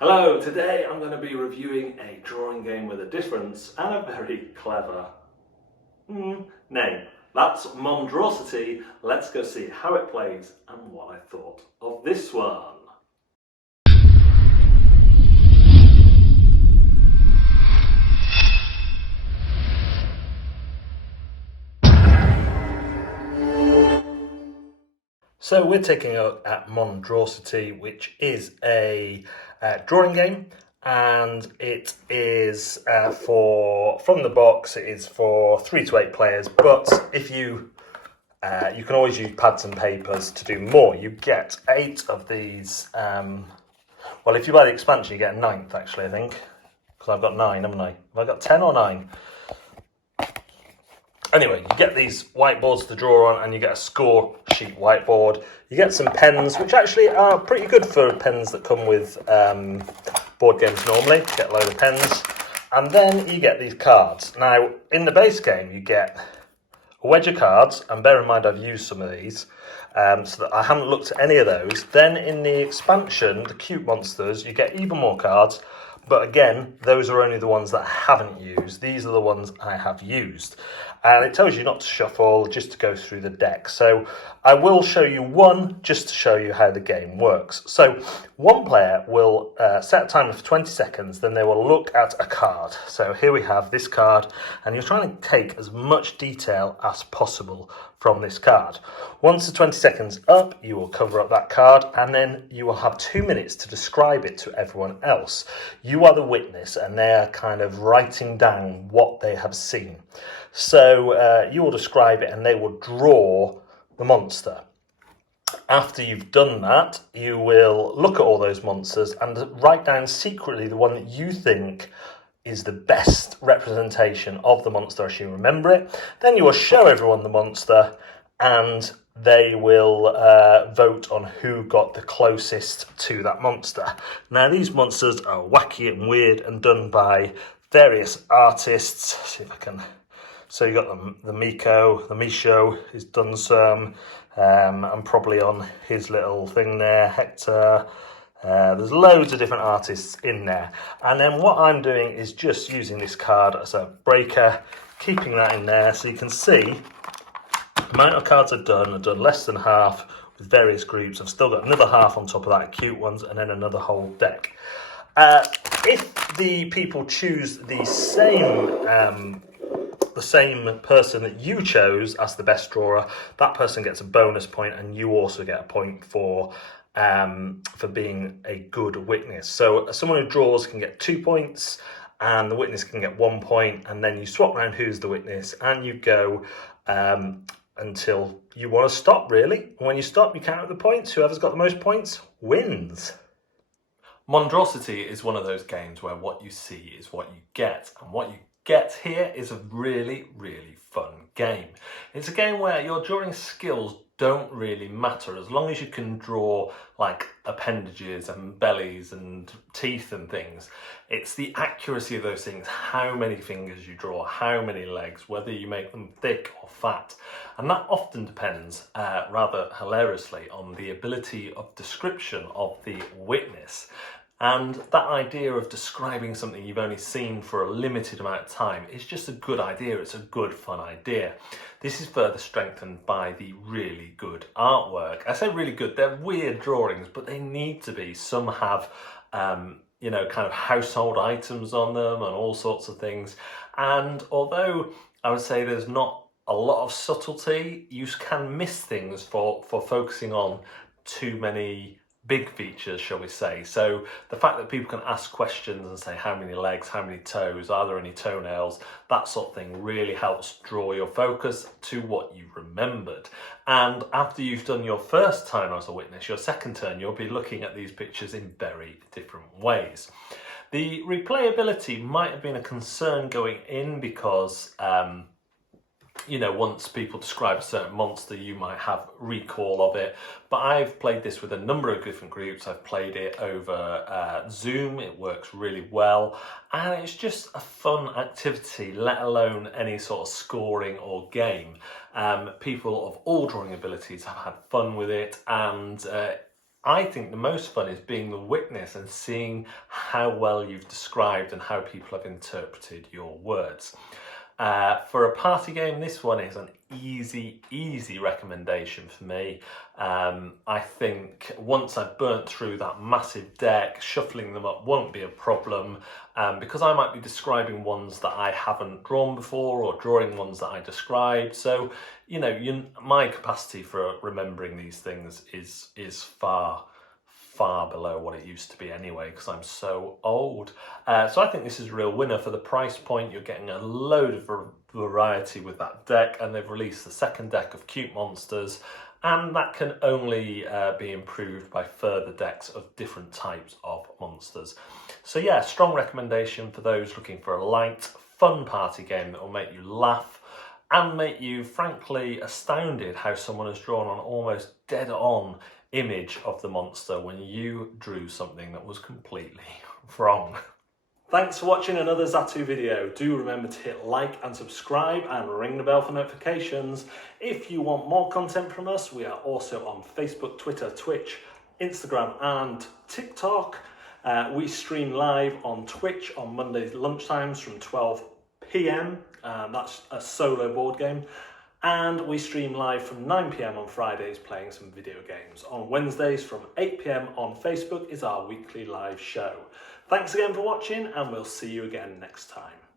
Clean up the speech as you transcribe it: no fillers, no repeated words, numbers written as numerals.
Hello, today I'm going to be reviewing a drawing game with a difference and a very clever name. That's MonDRAWsity. Let's go see how it plays and what I thought of this one. So we're taking a look at MonDRAWsity, which is a drawing game, and it is from the box. It is for 3 to 8 players. But if you can always use pads and papers to do more. You get 8 of these. Well, if you buy the expansion, you get a 9th. Actually, I think, because I've got 9, haven't I? Have I got 10 or 9? Anyway, you get these whiteboards to draw on, and you get a score sheet whiteboard. You get some pens, which actually are pretty good for pens that come with board games normally. You get a load of pens. And then you get these cards. Now, in the base game, you get a wedge of cards, and bear in mind I've used some of these, so that I haven't looked at any of those. Then in the expansion, the cute monsters, you get even more cards. But again, those are only the ones that I haven't used. These are the ones I have used. And it tells you not to shuffle, just to go through the deck. So I will show you one, just to show you how the game works. So one player will set a timer for 20 seconds, then they will look at a card. So here we have this card, and you're trying to take as much detail as possible from this card. Once the 20 seconds up, you will cover up that card, and then you will have 2 minutes to describe it to everyone else. You are the witness, and they are kind of writing down what they have seen. So you will describe it, and they will draw the monster. After you've done that, you will look at all those monsters and write down secretly the one that you think is the best representation of the monster as you remember it. Then you will show everyone the monster, and they will vote on who got the closest to that monster. Now, these monsters are wacky and weird and done by various artists. Let's see if I can. So you got the Misho has done some. I'm probably on his little thing there, Hector. There's loads of different artists in there. And then what I'm doing is just using this card as a breaker, keeping that in there so you can see the amount of cards I've done less than half with various groups. I've still got another half on top of that, cute ones, and then another whole deck. If the people choose the same person that you chose as the best drawer, that person gets a bonus point, and you also get a point for being a good witness. So someone who draws can get 2 points, and the witness can get 1 point, and then you swap around who's the witness, and you go until you want to stop, really. And when you stop, you count up the points. Whoever's got the most points wins. MonDRAWsity is one of those games where what you see is what you get, and what you get here is a really, really fun game. It's a game where your drawing skills don't really matter as long as you can draw like appendages and bellies and teeth and things. It's the accuracy of those things, how many fingers you draw, how many legs, whether you make them thick or fat. And that often depends, rather hilariously, on the ability of description of the witness. And that idea of describing something you've only seen for a limited amount of time is just a good idea. It's a good, fun idea. This is further strengthened by the really good artwork. I say really good, they're weird drawings, but they need to be. Some have, kind of household items on them and all sorts of things. And although I would say there's not a lot of subtlety, you can miss things for focusing on too many big features, shall we say. So the fact that people can ask questions and say how many legs, how many toes, are there any toenails, that sort of thing really helps draw your focus to what you remembered. And after you've done your first time as a witness, your second turn, you'll be looking at these pictures in very different ways. The replayability might have been a concern going in because once people describe a certain monster, you might have recall of it. But I've played this with a number of different groups. I've played it over Zoom. It works really well. And it's just a fun activity, let alone any sort of scoring or game. People of all drawing abilities have had fun with it. And I think the most fun is being the witness and seeing how well you've described and how people have interpreted your words. For a party game, this one is an easy recommendation for me. I think once I've burnt through that massive deck, shuffling them up won't be a problem, because I might be describing ones that I haven't drawn before or drawing ones that I described. So, you know, my capacity for remembering these things is far below what it used to be anyway, because I'm so old. So I think this is a real winner for the price point. You're getting a load of variety with that deck, and they've released the second deck of cute monsters, and that can only be improved by further decks of different types of monsters. So yeah, strong recommendation for those looking for a light, fun party game that will make you laugh and make you frankly astounded how someone has drawn an almost dead-on image of the monster when you drew something that was completely wrong. Thanks for watching another Zatu video. Do remember to hit like and subscribe and ring the bell for notifications. If you want more content from us, we are also on Facebook, Twitter, Twitch, Instagram and TikTok. We stream live on Twitch on Mondays lunchtimes from 12 PM. That's a solo board game. And we stream live from 9 PM on Fridays playing some video games. On Wednesdays from 8 PM on Facebook is our weekly live show. Thanks again for watching, and we'll see you again next time.